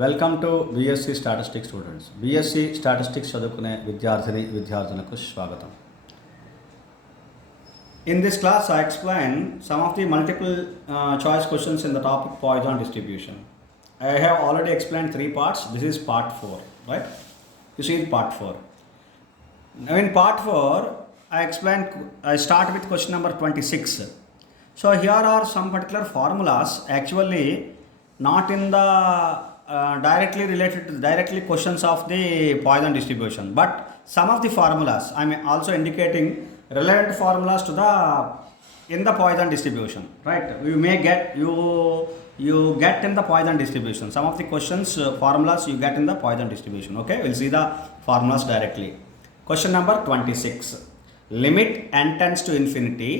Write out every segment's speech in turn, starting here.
Welcome to BSc statistics students. BSc statistics చదువుకునే విద్యార్థులకు స్వాగతం. In this class, I explain some of the multiple choice questions in the topic Poisson distribution. I have already explained 3 parts. This is part 4, right? You see part 4. Now in part 4, I start with question number 26. So here are some particular formulas actually not in the directly questions of the Poisson distribution, but some of the formulas I am also indicating relevant formulas to the in the Poisson distribution, right? You may get you get in the Poisson distribution some of the questions formulas you get in the Poisson distribution. Okay, we'll see the formulas directly. Question number 26. Limit n tends to infinity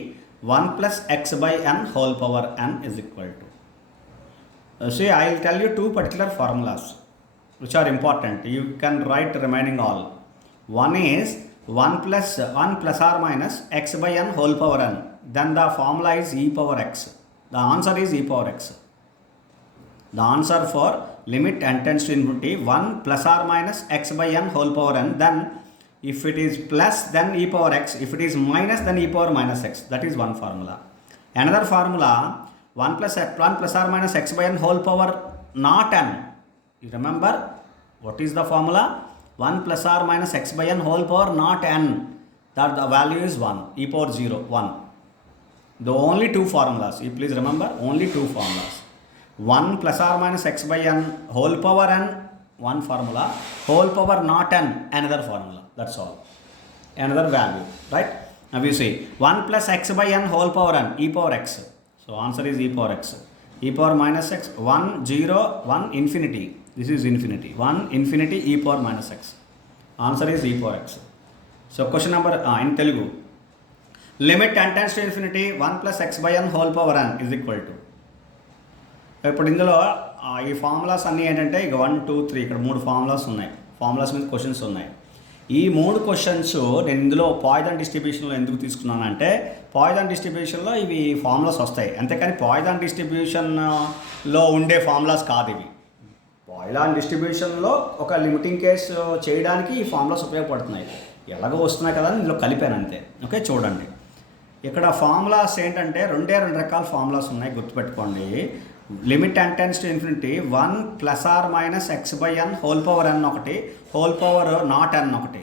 1 plus x by n whole power n is equal to. See, I will tell you 2 particular formulas which are important. You can write remaining all. One is 1 plus or minus x by n whole power n. Then the formula is e power x. The answer is e power x. The answer for limit n tends to infinity 1 plus or minus x by n whole power n. Then if it is plus, then e power x. If it is minus, then e power minus x. That is one formula. Another formula, 1 plus or minus x by n whole power not n. You remember what is the formula? 1 plus or minus x by n whole power not n. That the value is 1. E power 0, 1. The only 2 formulas. You please remember, only 2 formulas. 1 plus or minus x by n whole power n, one formula. Whole power not n, another formula. That's all. Another value, right? Now you see 1 plus x by n whole power n, e power x. So answer is e power x. E power minus x, 1, 0, 1, infinity. This is infinity. 1, infinity, e power minus x. Answer is e power x. So question number in Telugu. Limit n tends to infinity 1 plus x by n whole power n is equal to. ఇప్పుడు ఇందులో ఈ formulas అన్నీ ఏంటంటే ఇక 1, 2, 3 ఇక్కడ 3 formulas ఉన్నాయి. Formulas మీద questions ఉన్నాయి. ఈ 3 క్వశ్చన్స్ నేను ఇందులో పాయిజన్ డిస్ట్రిబ్యూషన్లో ఎందుకు తీసుకున్నానంటే పాయిజన్ డిస్ట్రిబ్యూషన్లో ఇవి ఫార్ములాస్ వస్తాయి. అంతేకాని పాయిజన్ డిస్ట్రిబ్యూషన్లో ఉండే ఫార్ములాస్ కాదు ఇవి. పాయిజన్ డిస్ట్రిబ్యూషన్లో ఒక లిమిటింగ్ కేసు చేయడానికి ఈ ఫార్ములాస్ ఉపయోగపడుతున్నాయి. ఎలాగో వస్తున్నాయి కదా ఇందులో కలిపాను అంతే. ఓకే, చూడండి ఇక్కడ ఫార్ములాస్ ఏంటంటే 2 రకాల ఫార్ములాస్ ఉన్నాయి, గుర్తుపెట్టుకోండి. Limit n tends to infinity 1 plus or minus x by n whole power n ఒకటి, హోల్ పవర్ నాట్ n ఒకటి,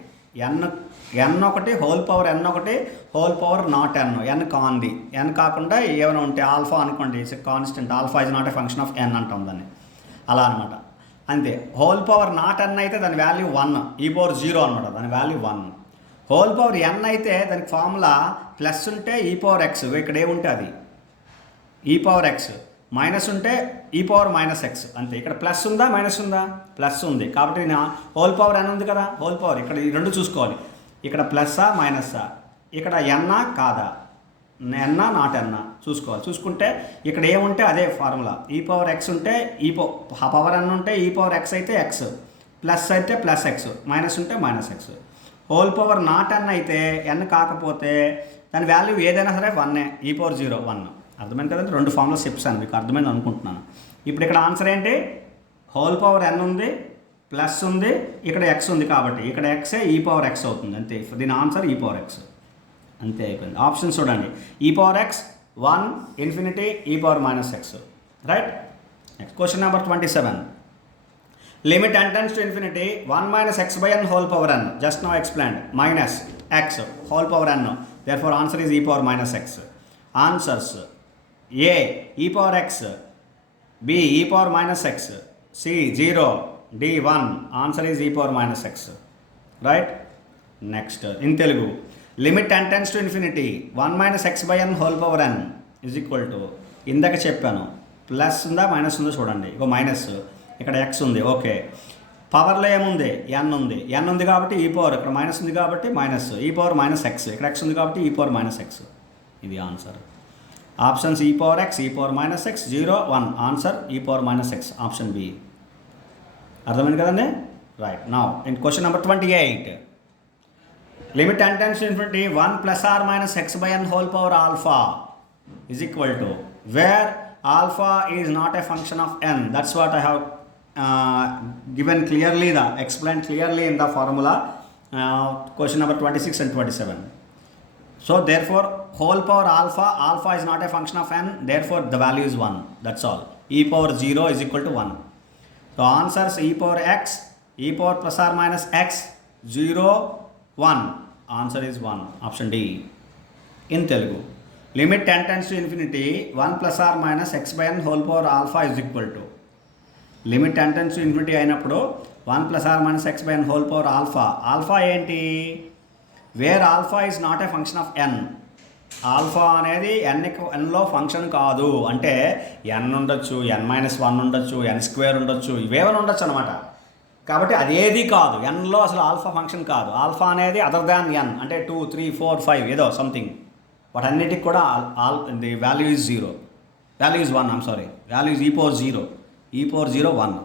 n ఒకటి, హోల్ పవర్ n ఒకటి, హోల్ పవర్ నాట్ n కాంది. n కాకుండా ఏమైనా ఉంటే ఆల్ఫా అనుకోండి, it's constant. Alpha is not a function of n అంటాం దాన్ని, అలా అనమాట. అంతే. హోల్ పవర్ నాట్ n అయితే దాని వాల్యూ 1, ఈ పవర్ 0 అనమాట, దాని వాల్యూ 1. హోల్ పవర్ n అయితే దానికి ఫార్ములా ప్లస్ ఉంటే ఈ పవర్ ఎక్స్, ఇక్కడ ఏముంటే అది ఈ పవర్ ఎక్స్, మైనస్ ఉంటే ఈ పవర్ మైనస్ ఎక్స్. అంతే. ఇక్కడ ప్లస్ ఉందా మైనస్ ఉందా? ప్లస్ ఉంది. కాబట్టి నా హోల్ పవర్ n ఉంది కదా, హోల్ పవర్ ఇక్కడ ఈ 2 చూసుకోవాలి. ఇక్కడ ప్లస్సా మైనస్సా, ఇక్కడ ఎన్నా కాదా, ఎన్నా నాట్ ఎన్నా చూసుకోవాలి. చూసుకుంటే ఇక్కడ ఏముంటే అదే ఫార్ములా. ఈ పవర్ ఎక్స్ ఉంటే పవర్ n ఉంటే ఈ పవర్ ఎక్స్ అయితే ఎక్స్, ప్లస్ అయితే ప్లస్ ఎక్స్, మైనస్ ఉంటే minus X. Whole power not n అయితే n కాకపోతే దాని వాల్యూ ఏదైనా సరే 1, ఈ పవర్ 0, 1. అర్థమైంది కదండి? 2 ఫార్ములాస్ చెప్పాను, మీకు అర్థమైంది అనుకుంటున్నాను. ఇప్పుడు ఇక్కడ ఆన్సర్ ఏంటి? హోల్ పవర్ n ఉంది, ప్లస్ ఉంది, ఇక్కడ ఎక్స్ ఉంది, కాబట్టి ఇక్కడ ఎక్సే ఈ పవర్ ఎక్స్ అవుతుంది. అంతే. దీని ఆన్సర్ ఈ పవర్ ఎక్స్. అంతే, అయిపోయింది. ఆప్షన్ చూడండి. ఈ పవర్ ఎక్స్ 1, ఇన్ఫినిటీ, ఈ power minus X, right? Next question number 27. Limit n tends to infinity 1 minus x by n whole power n, just now explained, minus x whole power n. Therefore answer is e power minus x. Answers: A, e power x, B, e power minus x, C, 0, D, 1. Answer is e power minus x, right? Next, in Telugu, limit n tends to infinity 1 minus x by n whole power n is equal to, ఇందాక చెప్పాను plus ఉందా minus ఉందో చూడండి. ఇగో minus, ఇక్కడ x ఉంది. Okay, పవర్లో ఏముంది? n ఉంది. n ఉంది కాబట్టి ఈ పవర్, ఇక్కడ మైనస్ ఉంది కాబట్టి minus, e power minus x, ఇక్కడ ఎక్స్ ఉంది కాబట్టి ఈ పవర్ మైనస్ ఎక్స్. ఇది answer. Options e power x, e power minus x, 0, 1. Answer e power minus x, option B. అర్థమైంది కదండి? Right. Now in question number 28. లిమిట్ n tends to infinity 1 plus or minus x by n whole power alpha is equal to, where alpha is not a function of n. That's what I have given clearly, explained clearly in the formula, question number 26 and 27. So therefore, whole power alpha is not a function of n, therefore the value is 1. That's all. E power 0 is equal to 1. So answers e power x, e power plus or minus x, 0, 1. Answer is 1. Option D. In Telugu. Limit 10 tends to infinity, 1 plus or minus x by n whole power alpha is equal to. Limit 10 tends to infinity అయినప్పుడు 1 plus or minus x by n whole power alpha. Alpha ఏంటి? Where alpha is not a function of n. Alpha అనేది ఎన్లో function కాదు. అంటే ఎన్ ఉండొచ్చు, n minus 1 ఉండొచ్చు, n square ఉండొచ్చు, ఇవేమైనా ఉండొచ్చు అనమాట. కాబట్టి అదేది కాదు, ఎన్లో అసలు ఆల్ఫా ఫంక్షన్ కాదు. ఆల్ఫా అనేది అదర్ దాన్ ఎన్, అంటే 2, 3, 4, 5 ఏదో సంథింగ్. వాటన్నిటికి కూడా the value is 0, value is 1, value is e power 0, e power 0, 1.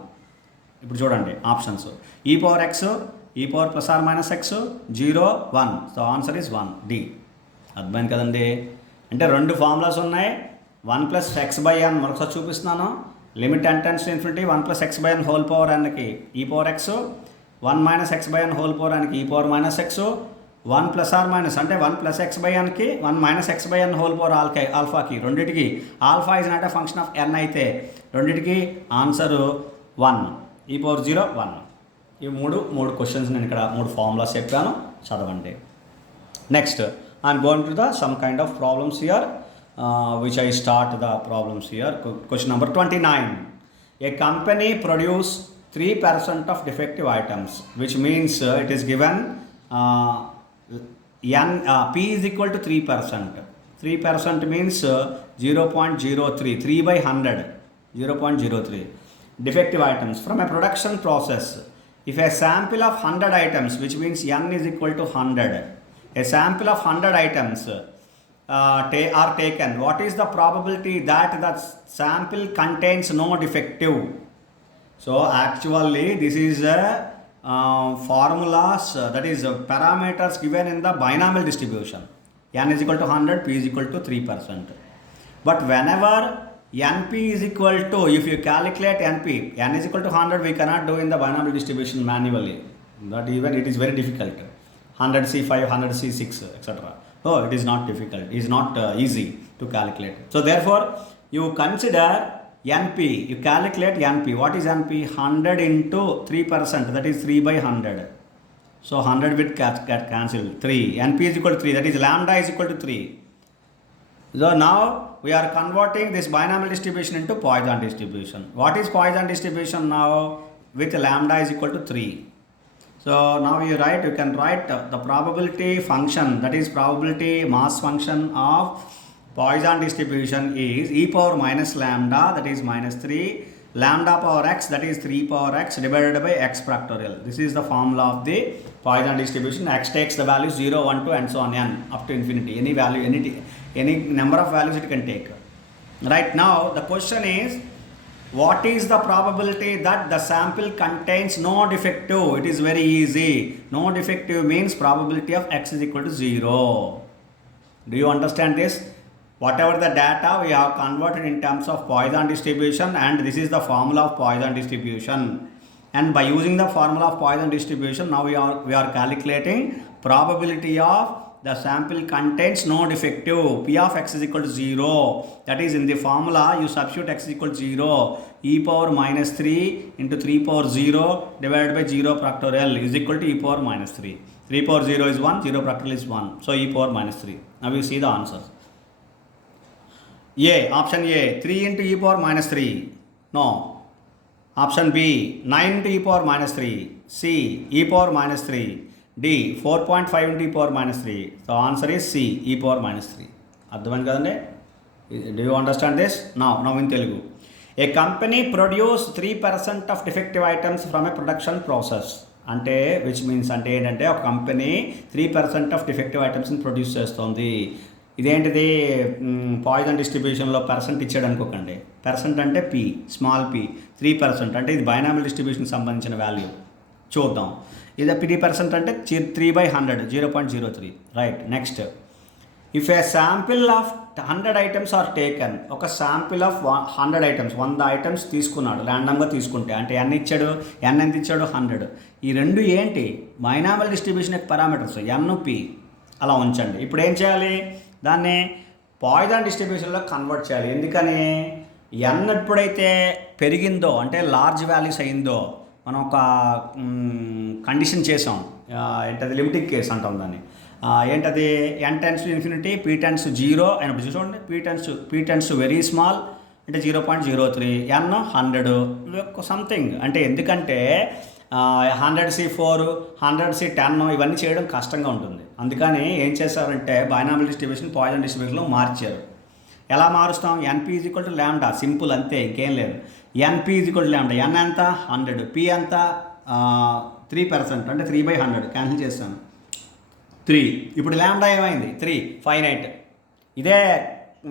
ఇప్పుడు చూడండి ఆప్షన్స్, e power x, e power plus or minus x, 0, 1. So answer is 1, D. అర్థమైంది కదండి. అంటే రెండు ఫార్ములాస్ ఉన్నాయి. 1 ప్లస్ ఎక్స్ బై ఎన్ మరొకసారి చూపిస్తున్నాను. Limit n tends to infinity 1 plus x by n whole power ఎన్కి e power x, 1 minus x by n whole power ఎన్కి e power minus x, 1 plus or minus అంటే 1 plus x by ఎన్కి 1 minus x by n whole power ఆల్ఫాకి, రెండింటికి alpha is not a function of n అయితే రెండింటికి answer 1, ఈ power 0, 1. ఈ మూడు క్వశ్చన్స్ నేను ఇక్కడ 3 ఫార్ములాస్ చెప్పాను, చదవండి. Next I'm going to the some kind of problems here, which I start the problems here. Question number 29. A company produce 3% of defective items, which means it is given P is equal to 3%. 3% means 0.03, 3 by 100, 0.03 defective items from a production process. If a sample of 100 items, which means n is equal to 100, a sample of 100 items are taken, what is the probability that the sample contains no defective? So actually this is a formulas, that is parameters given in the binomial distribution. N is equal to 100, P is equal to 3%. But whenever NP is equal to, if you calculate NP, N is equal to 100, we cannot do in the binomial distribution manually. That even it is very difficult. 100C5, 100C6, etc. Oh, it is not difficult. It is not easy to calculate. So therefore, you consider NP. You calculate NP. What is NP? 100 into 3%. That is 3 by 100. So 100 will get cancelled. 3. NP is equal to 3. That is lambda is equal to 3. So now we are converting this binomial distribution into Poisson distribution. What is Poisson distribution now? With lambda is equal to 3. So now you can write the probability function, that is probability mass function of Poisson distribution is e power minus lambda, that is minus 3, lambda power x, that is 3 power x divided by x factorial. This is the formula of the Poisson distribution. X takes the values 0, 1, 2 and so on n up to infinity. Any value, any number of values it can take. Right now the question is, what is the probability that the sample contains no defective? It is very easy. No defective means probability of x is equal to 0. Do you understand this? Whatever the data we have converted in terms of Poisson distribution, and this is the formula of Poisson distribution. And by using the formula of Poisson distribution, now we are calculating probability of the sample contains no defective. P of x is equal to 0. That is, in the formula you substitute x is equal to 0. E power minus 3 into 3 power 0 divided by 0 factorial is equal to e power minus 3. 3 power 0 is 1, 0 factorial is 1. So e power minus 3. Now you see the answers. A, option A, 3 into e power minus 3. No. Option B, 9 into e power minus 3. C, e power minus 3. D, 4.5 into e power minus 3. So answer is C, e power minus 3. అర్థమైంది కదండి. Do you understand this? Now in Telugu. A company produce 3% of defective items from a production process. అంటే which means అంటే ఏంటంటే ఒక company 3% of defective ఐటమ్స్ని produce చేస్తుంది. ఇదేంటిది? Poison డిస్ట్రిబ్యూషన్లో percent ఇచ్చాడు అనుకోకండి. పర్సెంట్ అంటే P, స్మాల్ p, 3% అంటే ఇది బైనామిల్ డిస్ట్రిబ్యూషన్కి సంబంధించిన వాల్యూ. చూద్దాం. ఇది 3% అంటే 3 by 100, 0.03. Right. Next, if a sample of 100 items are taken, ఒక శాంపిల్ ఆఫ్ 100 ఐటమ్స్ 100 ఐటమ్స్ తీసుకున్నాడు ర్యాండమ్గా తీసుకుంటే, అంటే ఎన్ ఇచ్చాడు, ఎన్ ఎంత ఇచ్చాడు 100. ఈ రెండు ఏంటి బైనామల్ డిస్ట్రిబ్యూషన్ యొక్క పారామీటర్స్ ఎన్ పి అలా ఉంచండి. ఇప్పుడు ఏం చేయాలి, దాన్ని పాయిజన్ డిస్ట్రిబ్యూషన్లో కన్వర్ట్ చేయాలి. ఎందుకని ఎన్ ఎప్పుడైతే పెరిగిందో అంటే లార్జ్ వాల్యూస్ అయిందో మనం ఒక కండిషన్ చేసాం, ఏంటది లిమిటింగ్ కేస్ అంటాం దాన్ని. ఏంటది n tends to infinity, p tends to 0 అయినప్పుడు చూడండి, p tends to very small అంటే 0.03, ఎన్ 100 సంథింగ్. అంటే ఎందుకంటే 100C4 100C10 ఇవన్నీ చేయడం కష్టంగా ఉంటుంది. అందుకని ఏం చేశారంటే బైనామియల్ డిస్ట్రిబ్యూషన్ పాయిజన్ డిస్ట్రిబ్యూషన్లో మార్చారు. ఎలా మారుస్తాం, np is equal to lambda, simple అంతే, ఇంకేం లేదు. ఎన్పి ఈజ్ ఈక్వల్ టు ల్యాండా, ఎన్ ఎంత 100, పి ఎంత 3% అంటే 3/100 క్యాన్సిల్ చేస్తాను 3. ఇప్పుడు ల్యాండా ఏమైంది 3 ఫైనైట్. ఇదే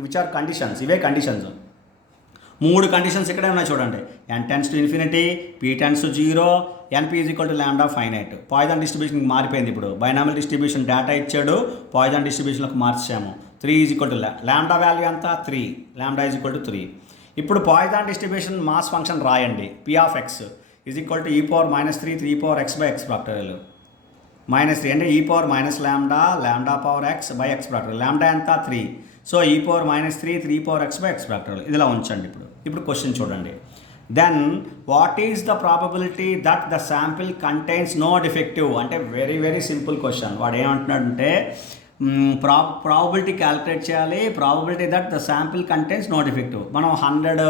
విచ్ ఆర్ కండిషన్స్, ఇవే కండిషన్స్. 3 కండిషన్స్ ఇక్కడే ఉన్నాయి చూడండి, n tends to infinity, p tends to 0, np is equal to lambda finite. Poisson డిస్ట్రిబ్యూషన్కి మారిపోయింది. ఇప్పుడు బైనామియల్ డిస్ట్రిబ్యూషన్ డేటా ఇచ్చాడు, పాయిజన్ డిస్ట్రిబ్యూషన్కి మార్చాము. 3 is equal to lambda value ఎంత 3, ల్యాండా ఈజ్ ఈక్వల్ టు 3. ఇప్పుడు పాయిజన్ డిస్ట్రిబ్యూషన్ మాస్ ఫంక్షన్ రాయండి, p of x is equal to e⁻³ 3 power x by x factorial. -3 అంటే e⁻ lambda power x by x factorial. Lambda ఎంత 3, so e⁻³ 3 power x by x factorial. ఇదిలా ఉంచండి. ఇప్పుడు question చూడండి. Then what is the probability that the sample contains no defective, అంటే very very simple question. వాడు ఏమంటున్నాడంటే probability calculate చేయాలి, probability that the sample contains no defective. మనం 100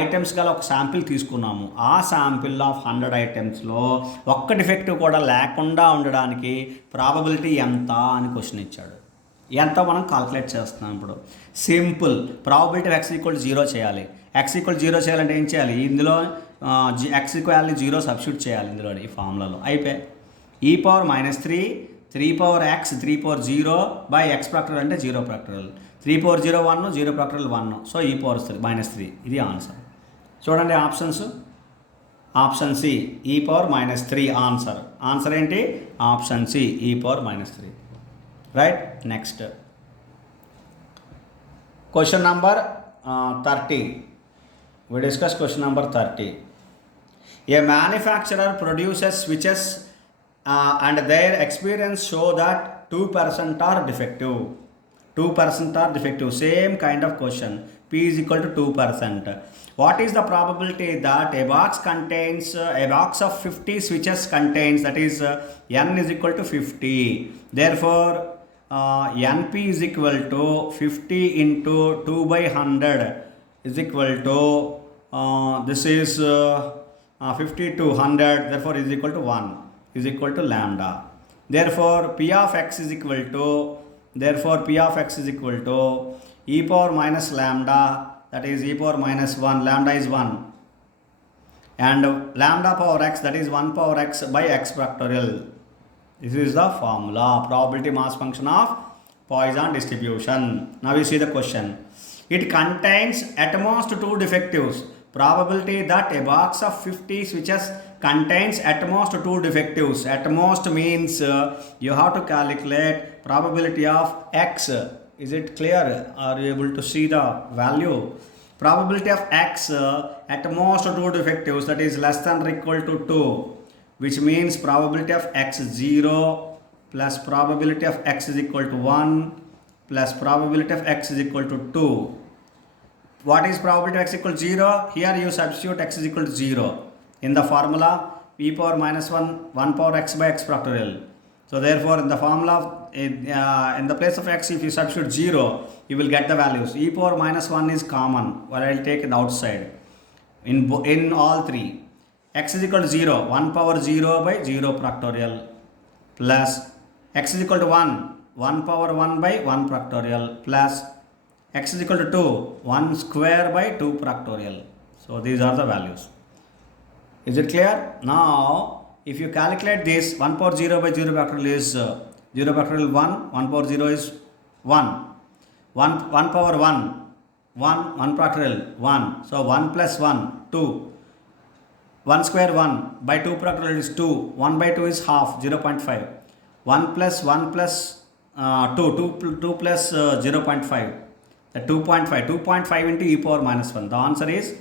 items గల ఒక శాంపిల్ తీసుకున్నాము. ఆ శాంపిల్ ఆఫ్ 100 ఐటమ్స్లో ఒక్క డిఫెక్టివ్ కూడా లేకుండా ఉండడానికి ప్రాబబిలిటీ ఎంత అని క్వశ్చన్ ఇచ్చాడు. ఎంత మనం కాల్కులేట్ చేస్తున్నాం. ఇప్పుడు సింపుల్, ప్రాబబిలిటీ x ఈక్వల్ 0 చేయాలి. x ఈక్వల్ 0 చేయాలంటే ఏం చేయాలి, ఇందులో x ఈక్వల్ 0 సబ్స్టిట్యూట్ చేయాలి ఇందులో, ఈ ఫార్ములాలో. అయిపోయి e⁻³ 3 power x 3 power 0 by x factorial అంటే 0 factorial. 3 power 0 1, 0 factorial 1, so e⁻³ ఇది ఆన్సర్. చూడండి options, option c e⁻³ answer ఏంటి, option c e⁻³ right. Next question number 30. we discuss question number 30. A manufacturer produces switches and their experience show that 2% are defective. 2% are defective. Same kind of question. P is equal to 2%. What is the probability that a box of 50 switches contains, that is n is equal to 50. Therefore np is equal to 50 into 2/100 is equal to this is 50 to 100, therefore is equal to 1 is equal to lambda. Therefore p of x is equal to e⁻ lambda, that is e⁻1, lambda is 1, and lambda power x, that is 1 power x by x factorial. This is the formula, probability mass function of Poisson distribution. Now you see the question. It contains at most 2 defectives. Probability that a box of 50 switches contains at most 2 defectives. At most means you have to calculate probability of x. Is it clear? Are you able to see the value? Probability of x at most 2 defectives, that is less than or equal to 2, which means probability of x 0 plus probability of x is equal to 1 plus probability of x is equal to 2. What is probability of x equal to 0? Here you substitute x is equal to 0 in the formula e⁻1 power x by x factorial. So therefore in the formula in the place of x, if you substitute 0, you will get the values. e⁻1 is common, but I will take it outside in all three. X is equal to 0, 1 power 0 by 0 factorial, plus x is equal to 1 power 1 by 1 factorial, plus x is equal to 2, 1 square by 2 factorial. So these are the values. Is it clear? Now if you calculate this, 1 power 0 by 0 factorial is 0 factorial 1, 1 power 0 is 1, 1 power 1 factorial 1, so 1 plus 1 2, 1 square 1 by 2 factorial is 2, 1 by 2 is half 0.5, 1 plus 1 plus 2 plus 0.5. The 2.5 into e power minus 1. The answer is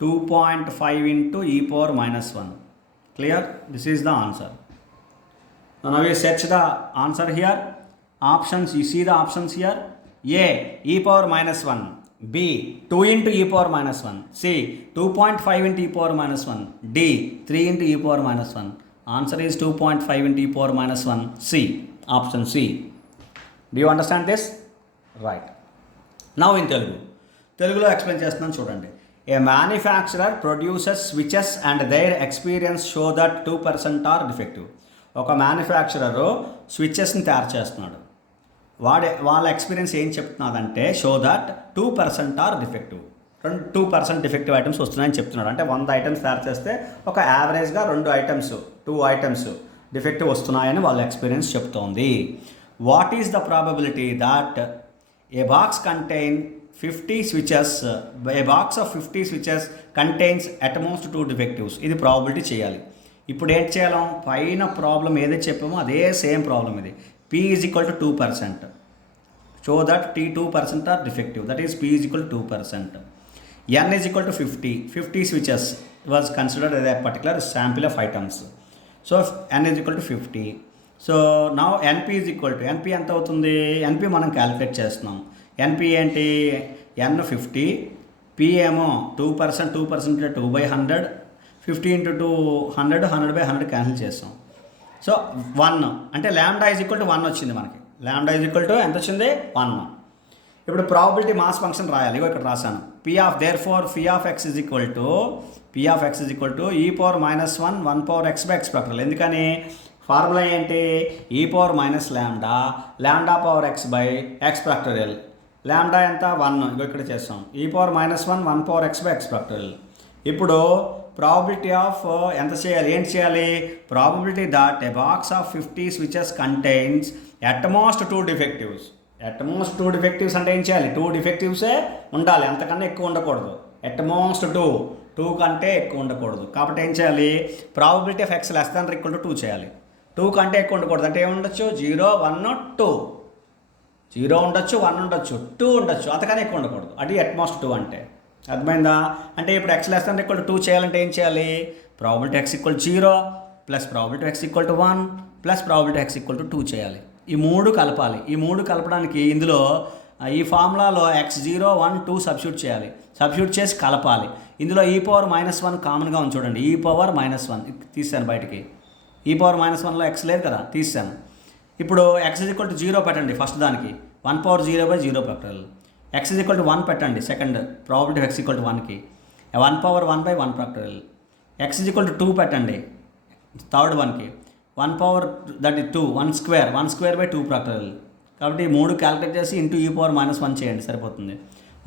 2.5 into e power minus 1. Clear? This is the answer. Now we search the answer here. Options, you see the options here. A, e power minus 1. B, 2 into e power minus 1. C, 2.5 into e power minus 1. D, 3 into e power minus 1. Answer is 2.5 into e power minus 1. C. Option C. Do you understand this? Right. Now in Telugulo explain చేస్తున్నాను చూడండి. A manufacturer produces switches and their experience show that 2% are defective. ఒక manufacturer స్విచ్చెస్ని తయారు చేస్తున్నాడు. వాళ్ళ experience ఏం చెప్తున్నదంటే show that 2% are defective. 2% defective items వస్తున్నాయని చెప్తున్నాడు. అంటే 100 ఐటమ్స్ తయారు చేస్తే ఒక యావరేజ్గా 2 ఐటమ్స్ డిఫెక్టివ్ వస్తున్నాయని వాళ్ళ ఎక్స్పీరియన్స్ చెప్తోంది. What is the probability that A box contain 50 switches, A box of 50 switches contains at most 2 defectives. ఇది ప్రాబబిలిటీ చేయాలి. ఇప్పుడు ఏం చేయాలి? పైన ప్రాబ్లం ఏదైతే చెప్పామో అదే సేమ్ ప్రాబ్లం ఇది. P is equal to 2%. Show that 2% are defective. That is P is equal to 2%. N is equal to 50. 50 switches was considered as a particular sample of items. So N is equal to 50. So now NP is equal to, NP ఎంత అవుతుంది? NP మనం calculate చేస్తున్నాం. NP ఏంటి? N 50, P ఏమో 2%, 2% 2/100, 50 into 200, 100/100 cancel చేస్తాం. So 1 అంటే lambda is equal to 1 వచ్చింది మనకి. ల్యాండా ఈజ్ ఈక్వల్ టు ఎంత వచ్చింది? 1. ఇప్పుడు ప్రాబబిలిటీ మాస్ ఫంక్షన్ రాయాలి. ఇగో ఇక్కడ రాశాను. P of therefore phi of x is equal to e power minus 1 power x by x factorial. ఎందుకని? ఫార్ములా ఏంటి? e power minus lambda power x by x factorial. ల్యాండా ఎంత? 1. ఇగో ఇక్కడ చేస్తాం. e power minus 1 power x by x factorial. ఇప్పుడు probability of ఎంత చేయాలి? ఏంటి చేయాలి? Probability that A box of 50 switches contains at most 2 defectives. At most 2 defectives అంటే ఏం చేయాలి? 2 డిఫెక్టివ్సే ఉండాలి, అంతకన్నా ఎక్కువ ఉండకూడదు. అట్ మోస్ట్ 2 కంటే ఎక్కువ ఉండకూడదు. కాబట్టి ఏం చేయాలి? Probability of X less than or equal to 2 చేయాలి. 2 కంటే ఎక్కువ ఉండకూడదు. అంటే ఏముండొచ్చు? 0, 1, 2. 0 ఉండొచ్చు, 1 ఉండొచ్చు, 2 ఉండొచ్చు, అంతకన్నా ఎక్కువ ఉండకూడదు. అది అట్ మోస్ట్ 2 అంటే. అర్థమైందా? అంటే ఇప్పుడు X less than equal to 2 చేయాలంటే ఏం చేయాలి? Probability x equal 0 plus probability x equal to 1 plus probability x equal to 2 చేయాలి. ఈ 3 కలపాలి. ఈ 3 కలపడానికి ఇందులో ఈ ఫార్ములాలో x0, 1, 2 సబ్స్టిట్యూట్ చేయాలి. సబ్స్టిట్యూట్ చేసి కలపాలి. ఇందులో e పవర్ -1 కామన్గా ఉంది చూడండి. e పవర్ -1 తీసాను బయటికి. e పవర్ -1లో x లేదు కదా, తీసాను. ఇప్పుడు x ఈజ్ ఈక్వల్ టు 0 పెట్టండి ఫస్ట్ దానికి. 1 power 0/0 factorial. x is equal to 1 పెట్టండి second probability x equal to 1కి. 1 power 1/1 factorial. x is equal to 2 పెట్టండి థర్డ్ వన్కి. 1 పవర్ దట్ ఇస్ 2, 1 స్క్వేర్/2 ఫ్యాక్టోరియల్. కాబట్టి 3 క్యాలిక్యులేట్ చేసి ఇంటూ e పవర్ -1 చేయండి సరిపోతుంది.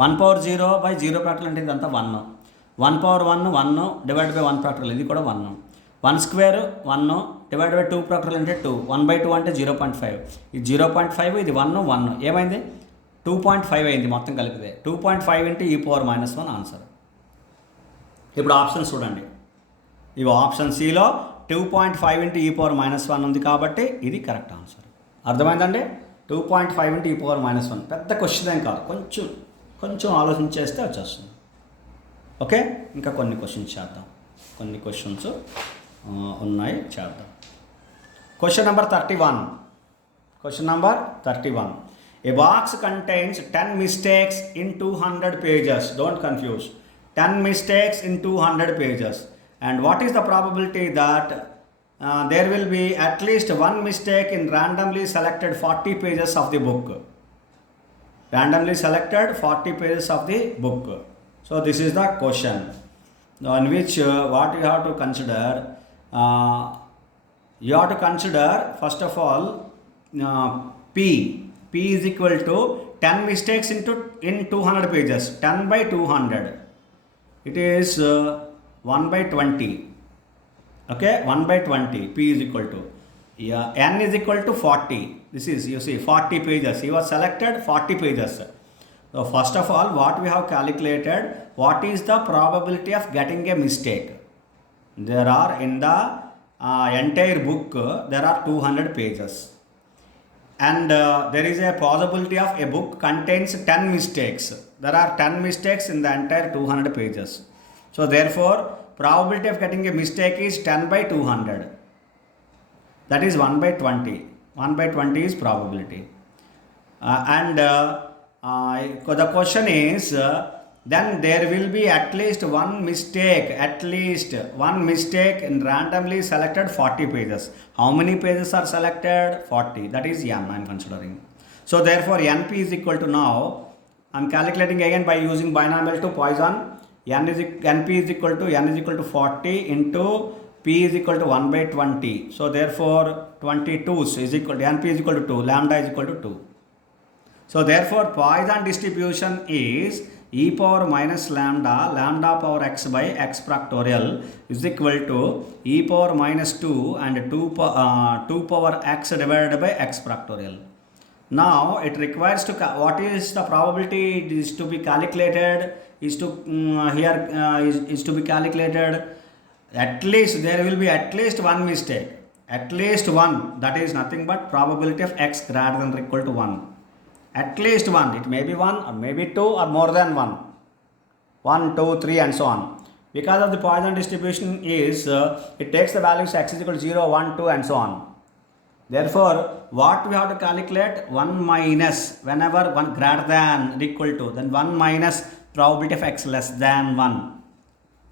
1 పవర్ 0/0 ఫ్యాక్టోరియల్ అంటే ఇదంతా 1. 1 పవర్ 1 డివైడ్ బై 1 ఫ్యాక్టోరియల్, ఇది కూడా 1. 1 స్క్వేర్ 1 డివైడ్ బై 2 ఫ్యాక్టోరియల్ అంటే 2. 1/2 అంటే 0.5. ఇది 0.5, ఇది 1 ఏమైంది? 2.5 అయింది మొత్తం కలిపితే. 2.5 ఇంటూ e పవర్ -1 ఆన్సర్. ఇప్పుడు ఆప్షన్ చూడండి. ఇవి ఆప్షన్ సిలో 2.5 ఇంటూ e పవర్ -1 ఉంది కాబట్టి ఇది కరెక్ట్ ఆన్సర్. అర్థమైందండి? 2.5 ఇంటూ e పవర్ -1 పెద్ద క్వశ్చన్ ఏం కాదు, కొంచెం ఆలోచించేస్తే వచ్చేస్తుంది. ఓకే, ఇంకా కొన్ని క్వశ్చన్స్ చేద్దాం. కొన్ని క్వశ్చన్స్ ఉన్నాయి, చేద్దాం. Question number 31. A box contains 10 mistakes in 200 pages. Don't confuse. 10 mistakes in 200 pages. And what is the probability that there will be at least one mistake in randomly selected 40 pages of the book? Randomly selected 40 pages of the book. So this is the question on which what you have to consider. You have to consider first of all P is equal to 10 mistakes in 200 pages. 10/200. It is 1/20. Okay, 1/20. P is equal to N is equal to 40. This is, you see, 40 pages. He was selected 40 pages. So first of all, what we have calculated, what is the probability of getting a mistake? There are in the entire book there are 200 pages. and there is a possibility of a book contains 10 mistakes. There are 10 mistakes in the entire 200 pages. So therefore probability of getting a mistake is 10 by 200. That is 1 by 20. 1 by 20 is probability. The question is, then there will be at least one mistake in randomly selected 40 pages. How many pages are selected? 40. That is n I am considering. So therefore np is equal to, now I am calculating again by using binomial to Poisson. np is equal to 40 into p is equal to 1 by 20. So therefore 22 is equal to np is equal to 2, lambda is equal to 2. So therefore Poisson distribution is e power minus lambda power x by x factorial is equal to e power minus 2 and 2 power x divided by x factorial. Now it requires to what is the probability is to be calculated is to is to be calculated. At least there will be at least one mistake, at least one. That is nothing but probability of x greater than or equal to 1. At least one. It may be 1 or maybe 2 or more than 1. 1, 2, 3 and so on. Because of the Poisson distribution is it takes the values x is equal to 0, 1, 2 and so on. Therefore what we have to calculate? 1 minus, whenever 1 greater than or equal to, then 1 minus probability of x less than 1.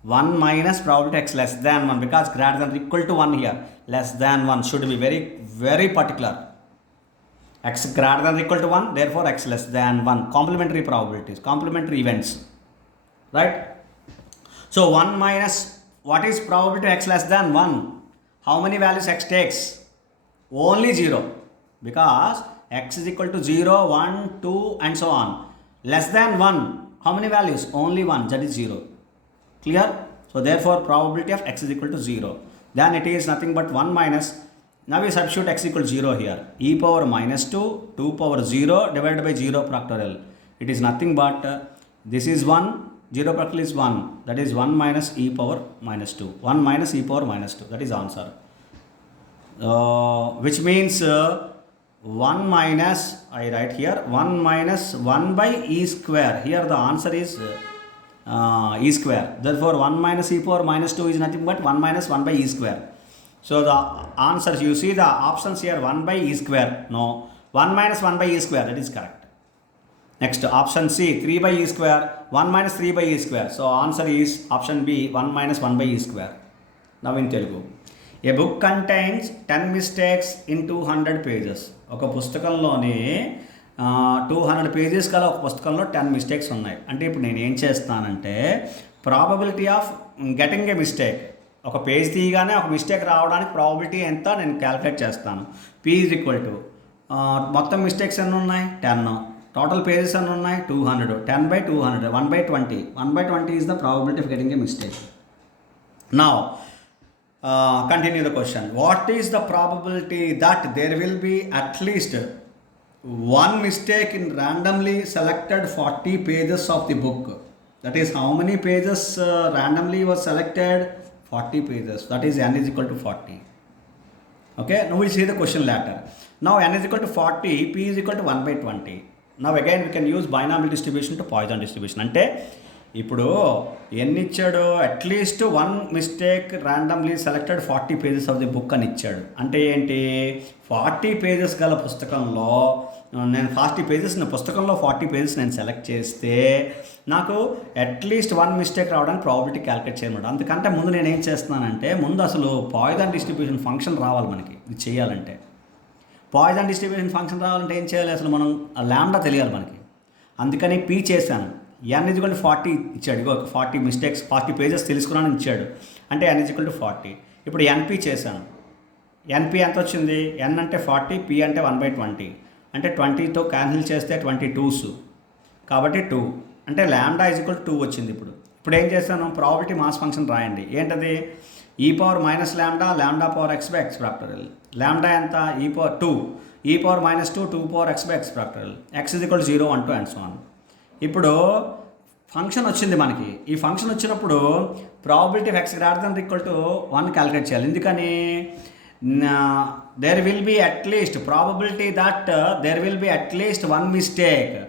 1 minus probability x less than 1, because greater than or equal to 1 here. Less than 1 should be very, very particular. X greater than or equal to 1, therefore x less than 1. Complementary probabilities, complementary events, right? So 1 minus, what is probability x less than 1? How many values x takes? Only 0, because x is equal to 0, 1, 2 and so on. Less than 1, how many values? Only 1, that is 0. Clear? So therefore probability of x is equal to 0. Then it is nothing but 1 minus, now we substitute x equal to 0 here. E power minus 2, 2 power 0 divided by 0 factorial. It is nothing but this is 1, 0 factorial is 1. That is 1 minus e power minus 2. 1 minus e power minus 2. That is answer. Which means 1 minus, I write here, 1 minus 1 by e square. Here the answer is e square. Therefore 1 minus e power minus 2 is nothing but 1 minus 1 by e square. So the answers, you see the options here, 1 by e square. No, 1 minus 1 by e square, that is correct. Next, option C, 3 by e square, 1 minus 3 by e square. So answer is option B, 1 minus 1 by e square. Now in Telugu. A book contains 10 mistakes in 200 pages. ఒక పుస్తకంలోని 200 pages గల ఒక పుస్తకంలో 10 mistakes ఉన్నాయి. అంటే ఇప్పుడు నేను ఏం చేస్తానంటే, probability of getting a mistake, ఒక పేజ్ తీయగానే ఒక మిస్టేక్ రావడానికి ప్రాబిలిటీ ఎంత నేను క్యాలిక్యులేట్ చేస్తాను. పీ ఈజ్ ఈక్వల్ టు మొత్తం మిస్టేక్స్ ఎన్ని ఉన్నాయి? 10. టోటల్ పేజెస్ ఎన్ని ఉన్నాయి? 200. 10 by 200, 1 by 20. 1 by 20 is the probability of getting a mistake. Now continue the question. What is the probability that there will be at least one mistake in randomly selected 40 pages of the book? That is, how many pages randomly was selected? 40 pages. That is n is equal to 40. Okay, now we'll see the question later. Now n is equal to 40, p is equal to 1 by 20. Now again we can use binomial distribution to Poisson distribution. అంటే ఇప్పుడు ఎన్ని ఇచ్చాడు? At least 1 mistake randomly selected 40 pages of the book అని ఇచ్చాడు. అంటే ఏంటి? 40 pages గల పుస్తకంలో నేను 40 పేజెస్ పుస్తకంలో 40 పేజెస్ నేను సెలెక్ట్ చేస్తే నాకు అట్లీస్ట్ 1 మిస్టేక్ రావడానికి ప్రాబిలిటీ క్యాలిక్యులేట్ చేయమాట. అందుకంటే ముందు నేను ఏం చేస్తున్నానంటే, ముందు అసలు పాయిజన్ డిస్ట్రిబ్యూషన్ ఫంక్షన్ రావాలి మనకి. ఇది చేయాలంటే పాయిజన్ డిస్ట్రిబ్యూషన్ ఫంక్షన్ రావాలంటే ఏం చేయాలి? అసలు మనం లాంబ్డా తెలియాలి మనకి. అందుకని పీ చేశాను. n is equal to 40 ఇచ్చాడు. ఇగో 40 మిస్టేక్స్ 40 పేజెస్ తెలుసుకున్నాను ఇచ్చాడు. అంటే n is equal to 40. ఇప్పుడు ఎన్పి చేశాను. ఎన్పి ఎంత వచ్చింది? n అంటే 40, p అంటే 1 by 20. అంటే 20తో క్యాన్సిల్ చేస్తే 22s, కాబట్టి 2 అంటే లాంబ్డా ఈజ్ ఈక్వల్ టు 2 వచ్చింది. ఇప్పుడు ఏం చేశాను? ప్రాబిలిటీ మాస్ ఫంక్షన్ రాయండి. ఏంటది? ఈ power minus lambda power x by x factorial. Lambda ఎంత? ఈ పవర్ 2, ఈ power minus 2, 2 power x by x factorial. X is equal 0, 1, 2 and so on. ఇప్పుడు ఫంక్షన్ వచ్చింది మనకి. ఈ ఫంక్షన్ వచ్చినప్పుడు probability of X greater than equal to 1 calculate చేయాలి. ఎందుకని? there will be at least probability that there will be at least one mistake.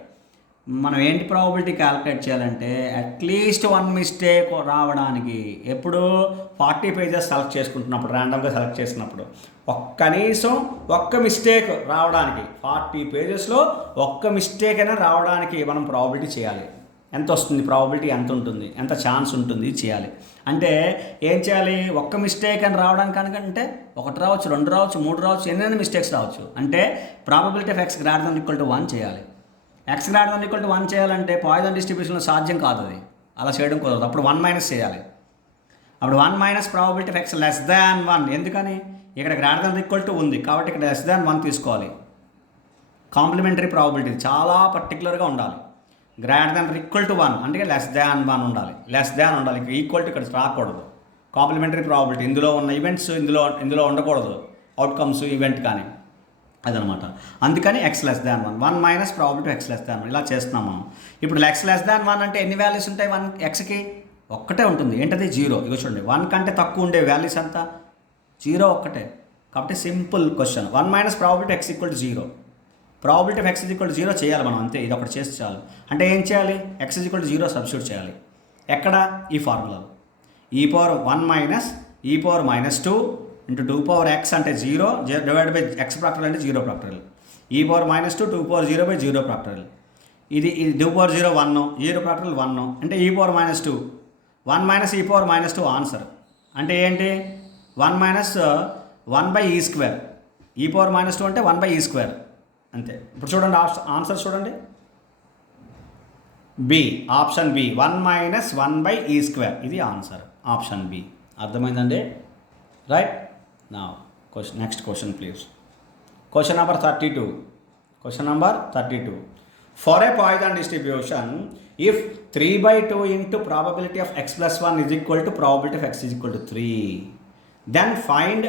మనం ఏంటి probability calculate చేయాలంటే అట్లీస్ట్ వన్ మిస్టేక్ రావడానికి ఎప్పుడు 40 పేజెస్ సెలెక్ట్ చేసుకుంటున్నప్పుడు ర్యాండమ్గా సెలెక్ట్ చేసినప్పుడు కనీసం ఒక్క మిస్టేక్ రావడానికి 40 పేజెస్లో ఒక్క మిస్టేక్ అయినా రావడానికి మనం ప్రాబబిలిటీ చేయాలి. ఎంత వస్తుంది ప్రాబబిలిటీ, ఎంత ఉంటుంది, ఎంత ఛాన్స్ ఉంటుంది చేయాలి. అంటే ఏం చేయాలి, ఒక్క మిస్టేక్ అని రావడానికి కనుకంటే 1 రావచ్చు, 2 రావచ్చు, 3 రావచ్చు, ఎన్నైనా మిస్టేక్స్ రావచ్చు. అంటే probability of x greater than equal to 1 చేయాలి. x greater than equal to 1 చేయాలంటే పాయిజన్ డిస్ట్రిబ్యూషన్లో సాధ్యం కాదు, అది అలా చేయడం కుదరదు. అప్పుడు 1 మైనస్ చేయాలి. అప్పుడు 1 minus probability of x less than 1. ఎందుకని, ఇక్కడ గ్రేటర్ దెన్ ఈక్వల్ టు ఉంది కాబట్టి ఇక్కడ లెస్ దాన్ 1 తీసుకోవాలి. కాంప్లిమెంటరీ ప్రాబబిలిటీ చాలా పర్టికులర్గా ఉండాలి. గ్రేటర్ దాన్ ఈక్వల్ టు 1 అంటే లెస్ దాన్ 1 ఉండాలి. లెస్ దాన్ ఉండాలి, ఇక్కడ ఈక్వల్ టు ఇక్కడ రాకూడదు. కాంప్లిమెంటరీ ప్రాబబిలిటీ ఇందులో ఉన్న ఈవెంట్స్ ఇందులో ఉండకూడదు, అవుట్కమ్స్ ఈవెంట్ కానీ అదనమాట. అందుకని x less than 1, 1 minus probability x less than 1 ఇలా చేస్తున్నాం మనం. ఇప్పుడు x లెస్ దాన్ 1 అంటే ఎన్ని వాల్యూస్ ఉంటాయి, xకి ఒక్కటే ఉంటుంది. ఏంటది, 0. ఇగో చూడండి, 1 కంటే తక్కువ ఉండే వాల్యూస్ అంతా 0 ఒక్కటే. కాబట్టి simple question, 1 minus probability x equal to 0. Probability of x equal to 0 చేయాలి మనం, అంతే. ఇది ఒకటి చేస్తే చాలు. అంటే ఏం చేయాలి, x ఈక్వల్ టు 0 సబ్స్టిట్యూట్ చేయాలి. ఎక్కడ, ఈ ఫార్ములాలో e⁻1 minus e⁻−2 into 2x అంటే 0 డివైడ్ బై x ఫ్యాక్టరియల్ అంటే 0 ఫ్యాక్టరియల్. e⁻−2 2/0/0 ఫ్యాక్టరియల్. ఇది 2/0 1, 0 ఫ్యాక్టరియల్ 1 అంటే e⁻−2. 1 minus e⁻−2 answer. అంటే ఏంటి, 1 మైనస్ 1/e². e⁻−2 అంటే 1/e², అంతే. ఇప్పుడు చూడండి ఆన్సర్ చూడండి, B, option B, 1 minus 1/e². ఇది ఆన్సర్, ఆప్షన్ బి. అర్థమైందండి, రైట్. నా next question please. Question number 32. Question number 32. For a Poisson distribution if 3/2 into probability of x plus 1 is equal to probability of x is equal to 3, then find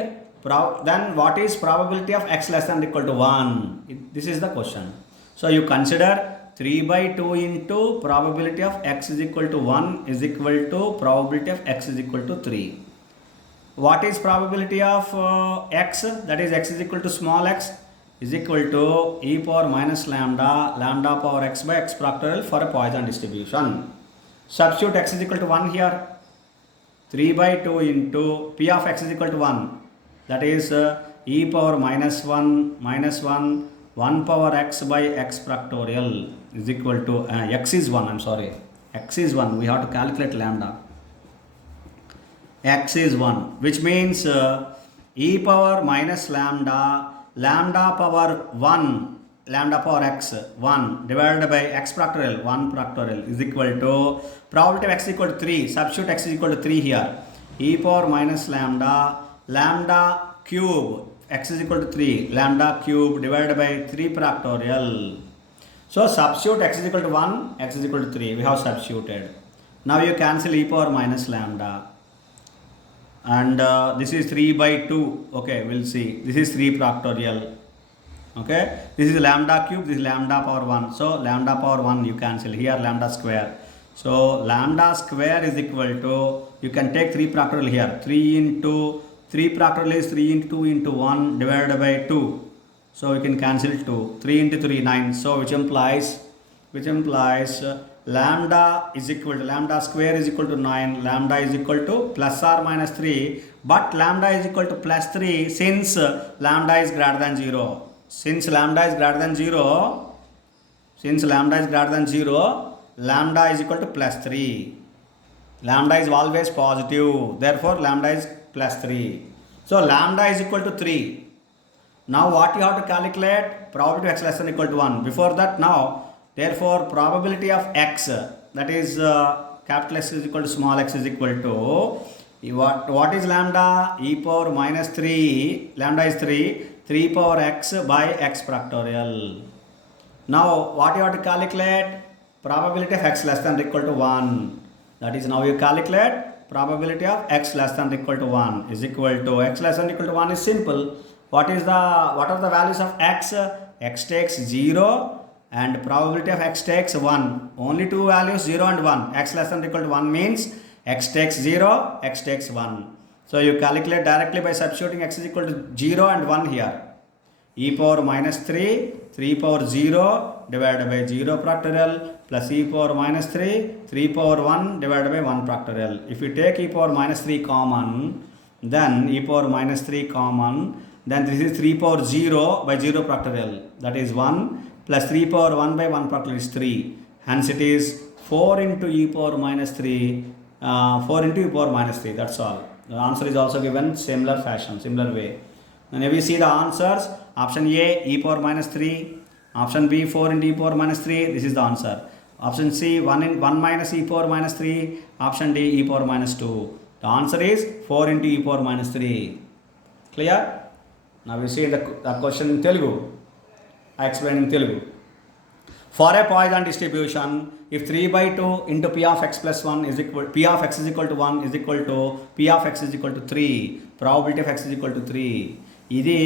then what is probability of x less than or equal to 1? This is the question. So you consider 3/2 into probability of x is equal to 1 is equal to probability of x is equal to 3. What is probability of x, that is x is equal to small x is equal to e⁻λ power x by x factorial for a Poisson distribution. Substitute x is equal to 1 here. 3/2 into p of x is equal to 1, that is e⁻−1 power x by x factorial is equal to x is 1, I'm sorry, x is 1, we have to calculate lambda. X is 1, which means e⁻−λ power 1, lambda power x 1 divided by x factorial 1 factorial is equal to probability of x equal to 3. Substitute x is equal to 3 here. e⁻−λ cube x is equal to 3, lambda cube divided by 3 factorial. So substitute x is equal to 1, x is equal to 3, we have substituted. Now you cancel e⁻−λ and this is 3/2. Okay, we'll see, this is 3 factorial. Okay, this is lambda cube, this is lambda power 1, so lambda power 1 you cancel here, lambda square. So lambda square is equal to, you can take 3 factorial here, 3 into 3 factorial is 3 into 2 into 1 divided by 2. So we can cancel 2. 3 into 3, 9. So which implies lambda is equal to, lambda square is equal to 9. Lambda is equal to plus or minus 3. But lambda is equal to plus 3 since lambda is greater than 0. Since lambda is greater than 0, lambda is equal to plus 3. Lambda is always positive. Therefore lambda is plus 3. So lambda is equal to 3. Now what you have to calculate? Probability of x less than or equal to 1. Before that, now, therefore probability of x, that is capital X is equal to small x is equal to, what is lambda? e⁻−3, lambda is 3 power x by x factorial. Now what you have to calculate? Probability of x less than or equal to 1. That is, now you calculate probability of x less than or equal to 1 is equal to, x less than or equal to 1 is simple. What are the values of x? X takes 0 and probability of x takes 1. Only two values, 0 and 1. X less than or equal to 1 means x takes 0, x takes 1. So you calculate directly by substituting x is equal to 0 and 1 here. E power minus 3, 3 power 0 divided by 0 factorial plus e power minus 3, 3 power 1 divided by 1 factorial. If you take e power minus 3 common, then e power minus 3 common, then this is 3 power 0 by 0 factorial, that is 1, plus 3 power 1 by 1 factorial is 3. Hence it is 4 into e power minus 3, 4 into e power minus 3, that's all. The answer is also given similar fashion, similar way. And if you see the answers, option A, e power minus 3, option B, 4 into e power minus 3, this is the answer. Option C, 1 minus e power minus 3, option D, e power minus 2. The answer is 4 into e power minus 3. Clear? Now we see the question in Telugu. I explain in Telugu. For a Poisson distribution, if 3 by 2 into p of x plus 1 is equal, p of x is equal to 1 is equal to p of x is equal to 3, probability of x is equal to 3. ఇది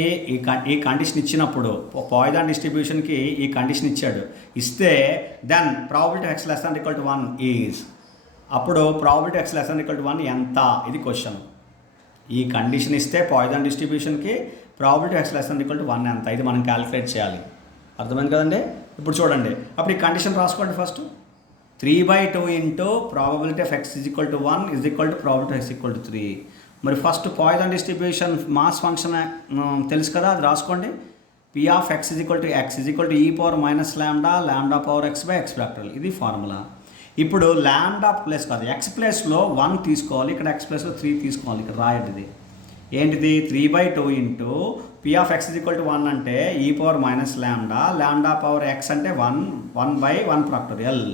ఈ condition ఇచ్చినప్పుడు poison డిస్ట్రిబ్యూషన్కి ఈ condition ఇచ్చాడు, ఇస్తే then probability x less than equal to 1 is, అప్పుడు probability x less than equal to 1 ఎంత, ఇది question. ఈ కండిషన్ ఇస్తే పాయిజన్ డిస్ట్రిబ్యూషన్కి probability x less than equal to 1 ఎంత, ఇది మనం క్యాలిక్యులేట్ చేయాలి. అర్థమైంది కదండి? ఇప్పుడు చూడండి, అప్పుడు ఈ కండిషన్ రాసుకోండి. First 3/2 into probability of x is equal to 1 is equal to probability x equal to 3. మరి first poisson distribution mass function తెలుసు కదా, అది రాసుకోండి. P of x is equal to x is equal to e power minus lambda, lambda power x by x factorial, ఇది formula. ఇప్పుడు lambda plus కాదు, X ప్లేస్లో 1 తీసుకోవాలి, ఇక్కడ ఎక్స్ ప్లేస్లో 3 తీసుకోవాలి, ఇక్కడ రాయండి. ఇది ఏంటిది? 3/2 into P of x is equal to 1 అంటే ఈ power minus lambda, lambda power X అంటే 1/1 ఫ్యాక్టరియల్,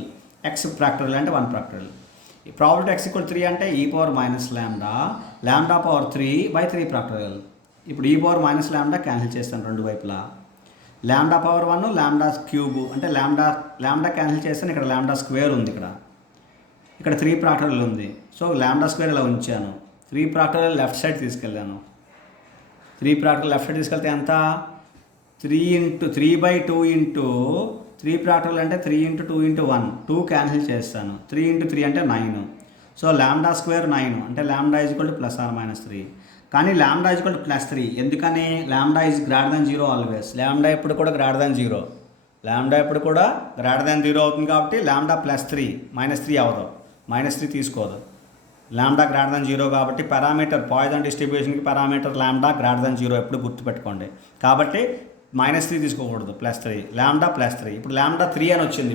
ఎక్స్ ఫ్యాక్టరియల్ అంటే 1 ఫ్యాక్టరియల్. ప్రాబిలిటీ ఎక్స్ ఈక్వల్ 3 అంటే ఈ power minus lambda, lambda power 3/3 ఫ్యాక్టరియల్. ఇప్పుడు ఈ పవర్ మైనస్ ల్యాండా క్యాన్సిల్ చేస్తాను రెండు వైపులా. ల్యాండా పవర్ 1 ల్యాండా క్యూబ్ అంటే ల్యాండా క్యాన్సిల్ చేస్తాను, ఇక్కడ ల్యాండా స్క్వేర్ ఉంది, ఇక్కడ 3 ఫ్యాక్టరియల్ ఉంది. సో ల్యాండా స్క్వేర్ ఇలా ఉంచాను, 3 ఫ్యాక్టరియల్ లెఫ్ట్ సైడ్ తీసుకెళ్ళాను. 3 ఫ్యాక్టరియల్ లెఫ్ట్ సైడ్ తీసుకెళ్తే ఎంత? 3/2 ఇంటూ 3 ఫ్యాక్టరియల్ అంటే 3 ఇంటూ 2 ఇంటూ 1, 2 క్యాన్సిల్ చేస్తాను. 3 ఇంటూ 3 అంటే 9. సో ల్యాండా స్క్వేర్ 9 అంటే lambda is equal to plus or minus 3. కానీ ల్యాండా ఈజ్ ఈక్వల్ టు ప్లస్ 3 ఎందుకని? ల్యాండా ఈజ్ గ్రేటర్ దాన్ 0 ఆల్వేస్. ల్యాండా ఎప్పుడు కూడా గ్రేటర్ దాన్ 0, ల్యాండా ఎప్పుడు కూడా గ్రేటర్ దాన్ 0 అవుతుంది. కాబట్టి ల్యాండా ప్లస్ 3 మైనస్ 3 అవ్వదు, మైనస్ 3 తీసుకోదు. ల్యాండా గ్రేటర్ దాన్ 0 కాబట్టి పారామీటర్ పాయిజన్ డిస్ట్రిబ్యూషన్కి పారామీటర్ ల్యాండా గ్రేటర్ దాన్ 0 ఎప్పుడు గుర్తుపెట్టుకోండి. కాబట్టి -3 తీసుకోకూడదు, +3, ల్యాండా +3. ఇప్పుడు ల్యాండా 3 అని వచ్చింది.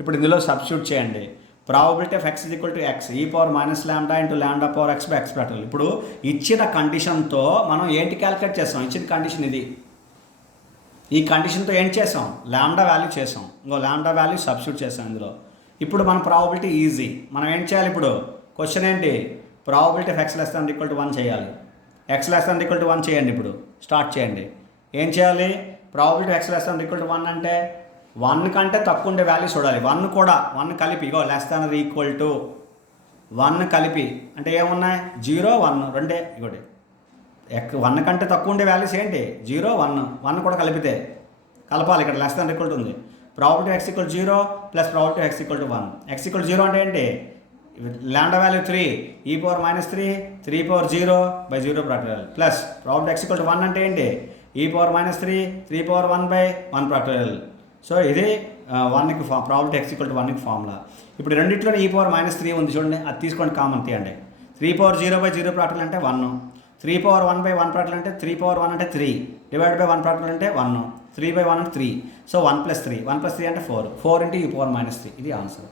ఇప్పుడు ఇందులో సబ్స్టిట్యూట్ చేయండి. Probability of x is equal to x e power minus lambda into lambda power x by x factorial. ఇప్పుడు ఇచ్చిన కండిషన్తో మనం ఏంటి క్యాలిక్యులేట్ చేస్తాం? ఇచ్చిన కండిషన్ ఇది. ఈ కండిషన్తో ఏంటి చేసాం? ల్యాండా వాల్యూ చేసాం, ఇంకో ల్యాండా వాల్యూ సబ్స్టిట్యూట్ చేసాం ఇందులో. ఇప్పుడు మన ప్రాబబిలిటీ ఈజీ. మనం ఏం చేయాలి? ఇప్పుడు క్వశ్చన్ ఏంటి? Probability of X less than equal to 1 చేయాలి. X less than equal to 1 చేయండి. ఇప్పుడు స్టార్ట్ చేయండి. ఏం చేయాలి? Probability X less than equal to 1 అంటే 1 కంటే తక్కువ ఉండే వాల్యూ చూడాలి. 1 కూడా 1 కలిపి, ఇగో less than or equal to 1 కలిపి అంటే ఏమున్నాయి? 0, 1 రెండే. ఇగోటి 1 కంటే తక్కువ ఉండే వాల్యూస్ ఏంటి? 0, 1 కూడా కలపాలి. ఇక్కడ లెస్ దాన్ ఈక్వల్ టు ఉంది. Probability x equal 0 plus probability x equal to 1. X equal 0 అంటే ఏంటి? Lambda value 3 e power minus 3 power 0 by 0 factorial plus probability x equal to 1 అంటే ఏంటి? E power minus 3 power 1 by 1 factorial. So ఇది 1కి probability x equal to 1కి formula. ఇప్పుడు రెండింటిలోనే ఈ పవర్ -3 ఉంది చూడండి, అది తీసుకోండి కామన్ తీయండి. 3 పవర్ 0 బై 0 ఫ్యాక్టరియల్ అంటే 1, 3 పవర్ 1 బై 1 ఫ్యాక్టరియల్ అంటే 3 పవర్ 1 అంటే 3 డివైడ్ బై 1 ఫ్యాక్టరియల్ అంటే 1, 3 బై 1 అంటే 3. సో 1 + 3 అంటే 4 ఇంటూ ఈ పవర్ -3. ఇది ఆన్సర్.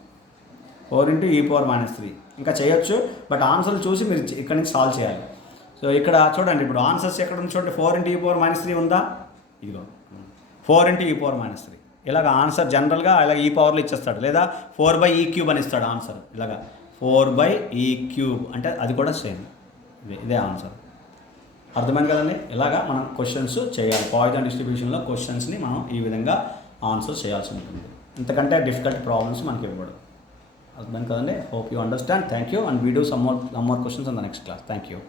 4 ఇంటూ ఈ పవర్ -3. ఇంకా చేయొచ్చు, బట్ ఆన్సర్లు చూసి మీరు ఇక్కడ నుంచి సాల్వ్ చేయాలి. సో ఇక్కడ చూడండి, ఇప్పుడు ఆన్సర్స్ ఎక్కడ ఉంది చూడండి. 4 ఇంటూ ఈ పవర్ -3 ఉందా? ఇదిగో 4 ఇంటూ ఈ పవర్ -3. ఇలాగ ఆన్సర్ జనరల్గా ఇలా ఈ పవర్లో ఇచ్చేస్తాడు, లేదా 4/e³ అని ఇస్తాడు ఆన్సర్. ఇలాగా 4/e³ అంటే అది కూడా సేమ్, ఇదే ఆన్సర్. అర్థమైంది కదండి? ఇలాగా మనం క్వశ్చన్స్ చేయాలి. పాయిజన్ డిస్ట్రిబ్యూషన్లో క్వశ్చన్స్ని మనం ఈ విధంగా ఆన్సర్ చేయాల్సి ఉంటుంది. ఇంతకంటే డిఫికల్ట్ ప్రాబ్లమ్స్ మనకి ఇవ్వడు. అర్థమైంది కదండి? Hope you understand. Thank you. And we do some more questions in the next class. Thank you.